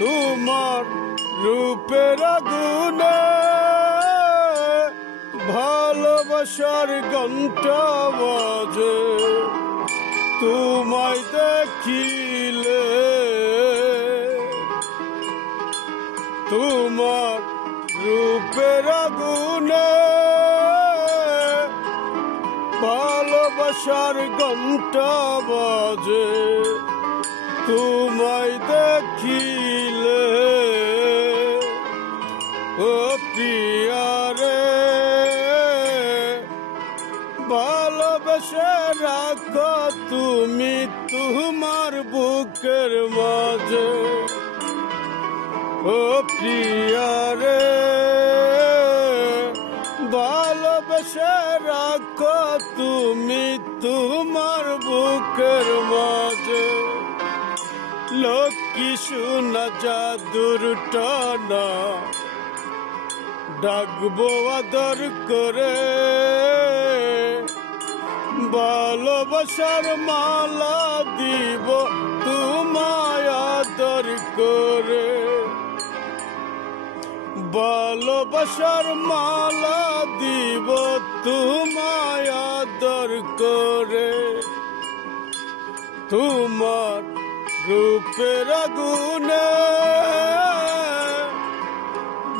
তোমার রূপের আগুনে ভালোবাসার ঘন্টা বাজে তোমায় দেখিলে। তোমার রূপের আগুনে ভালোবাসার ঘন্টা বাজে তোমায় দেখিলে। ও প্রিয়ারে ভালোবেসে রাখো তুমি তোমার বুকের মাঝে। ও প্রিয়ারে ভালোবেসে রাখো তুমি তোমার বুকের মাঝে। লক্ষ্মী সোনা জাদুর টানা ডাকবো আদর করে, ভালোবাসার মালা দিব তোমায় আদর করে। ভালোবাসার মালা দিব তোমায় আদর করে। তোমার রূপের আগুনে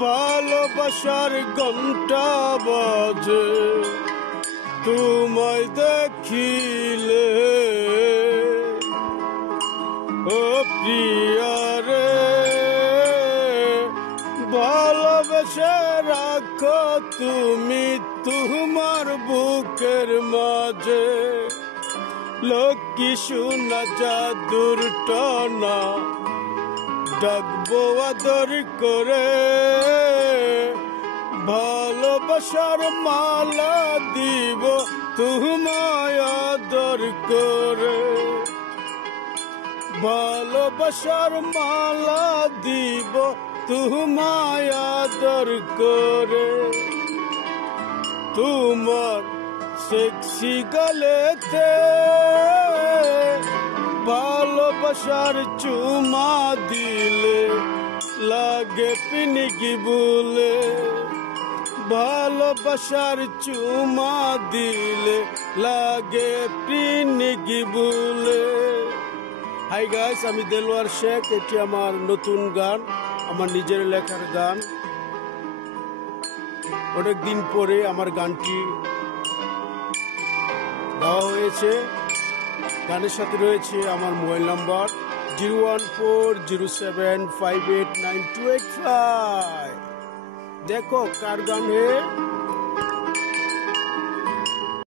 ভালোবাসার ঘন্টা বাজে তোমায় দেখিলে। ও প্রিয়ারে ভালোবেসে রাখো তুমি তোমার বুকের মাঝে। লক্ষ্মী সোনা জাদুর টানা ডাকবো আদর করে, ভালোবাসার মালা দিব তোমায় আদর করে। ভালোবাসার মালা দিব তোমায় আদর করে। তোমার সেক্সি গলেতে ভালোবাসার চুমা দিলে লাগে পিনিকি বলে। ভালোবাসার চুমা দিলে লাগে পিনিকি বলে। হাই গাইস, আমি দেলোয়ার শেখ। এটি আমার নতুন গান, আমার নিজের লেখার গান। অনেকদিন পরে আমার গানটি গাওয়া হয়েছে। গানের সাথে রয়েছে আমার মোবাইল নাম্বার 01407589285। দেখো কার গান হে।